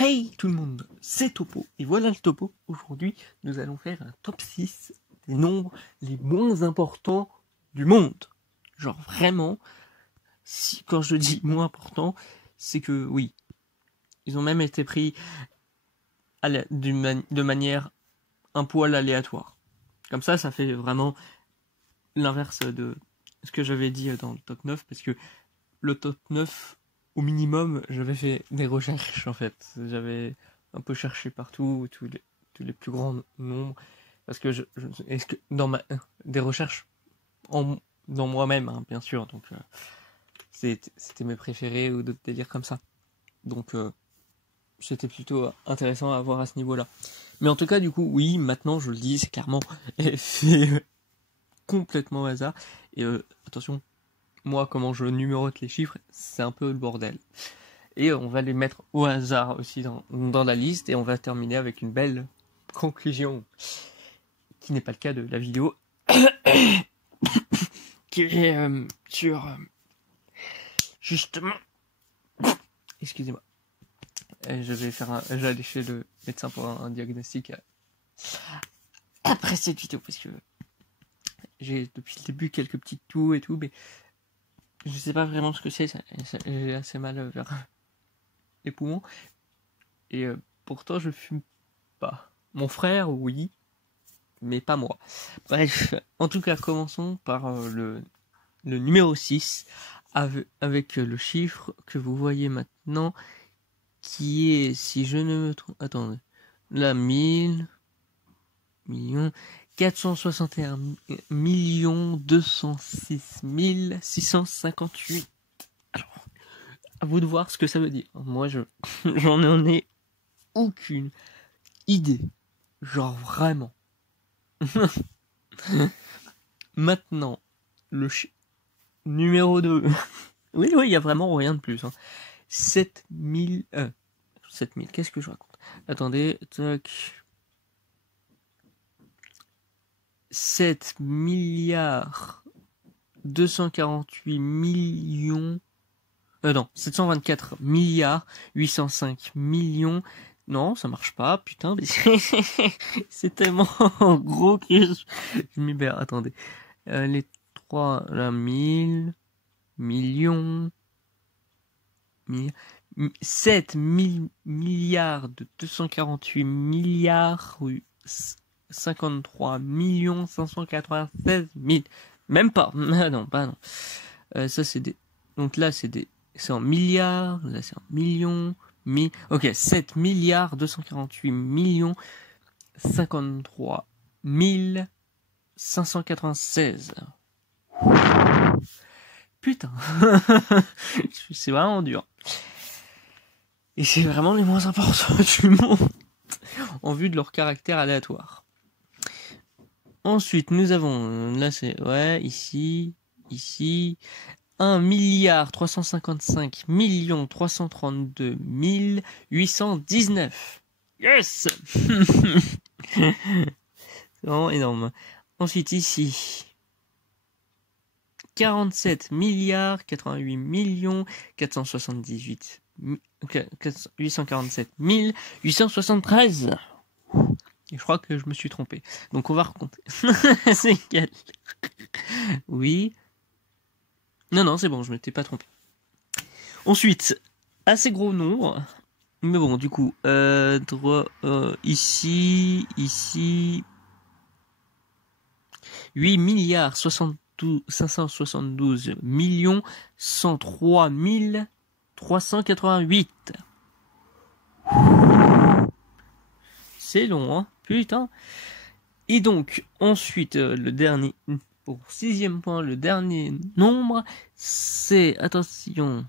Hey tout le monde, c'est Topo, et voilà le topo. Aujourd'hui, nous allons faire un top 6 des nombres les moins importants du monde. Genre vraiment, quand je dis moins important, c'est que oui, ils ont même été pris de manière un poil aléatoire. Comme ça fait vraiment l'inverse de ce que j'avais dit dans le top 9, parce que le top 9, au minimum, j'avais fait des recherches en fait. J'avais un peu cherché partout, tous les plus grands nombres, parce que est-ce que des recherches dans moi-même, hein, bien sûr, donc c'était mes préférés ou d'autres délires comme ça. Donc c'était plutôt intéressant à voir à ce niveau-là. Mais en tout cas, du coup, oui, maintenant je le dis, c'est clairement fait complètement au hasard. Et attention, moi, comment je numérote les chiffres, c'est un peu le bordel. Et on va les mettre au hasard aussi dans la liste, et on va terminer avec une belle conclusion, qui n'est pas le cas de la vidéo, qui est sur justement, excusez-moi, j'allais chez le médecin pour un diagnostic après cette vidéo, parce que j'ai depuis le début quelques petites toux et tout, mais je sais pas vraiment ce que c'est, j'ai assez mal vers les poumons, et pourtant je fume pas. Mon frère, oui, mais pas moi. Bref, en tout cas, commençons par le numéro 6, avec le chiffre que vous voyez maintenant, qui est, si je ne me trompe, attendez, là, 1000 millions, 461 206 658. Alors, à vous de voir ce que ça veut dire. Moi, j'en ai aucune idée. Genre, vraiment. Maintenant, le numéro 2. Oui, il y a vraiment rien de plus. 7000... 7000, qu'est-ce que je raconte? Attendez, tac. 7 milliards 248 millions... non, 724 milliards 805 millions... Non, ça marche pas, putain, mais c'est tellement gros que je m'y perds. Attendez. Les 3, là, 1000 millions... 7 milliards de 248 milliards 53 millions 596 000. Même pas. Ah non, pas non. Ça c'est des... Donc là c'est en milliards, là c'est en millions, ok, 7 milliards 248 millions 53 596. Putain. C'est vraiment dur. Et c'est vraiment les moins importants du monde, en vue de leur caractère aléatoire. Ensuite, nous avons, là c'est, ouais, ici, 1 milliard 355 millions 332 819. Yes. C'est vraiment énorme. Ensuite, ici, 47 milliards 88 millions 478 847 873. Et je crois que je me suis trompé. Donc on va recompter. C'est quel? Oui. Non, c'est bon, je m'étais pas trompé. Ensuite, assez gros nombre. Mais bon, du coup, ici, 8 milliards 572 millions 103 388. C'est long, hein, putain. Et donc, ensuite, le dernier, pour 6e point, le dernier nombre, c'est, attention.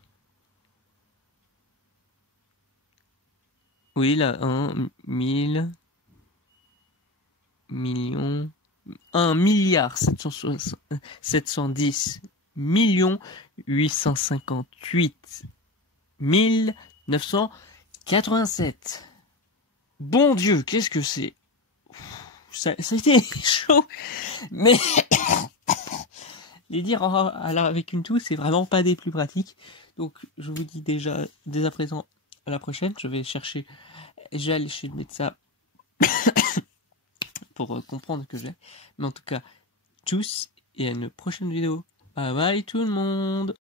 Oui, là, 1 million, 1 milliard 710 millions 858 987. Bon Dieu, qu'est-ce que c'est? Ça a été chaud, mais les dire avec une toux, c'est vraiment pas des plus pratiques. Donc je vous dis déjà, dès à présent, à la prochaine. Je vais aller chez le médecin pour comprendre ce que j'ai. Mais en tout cas, tchuss et à une prochaine vidéo. Bye bye tout le monde.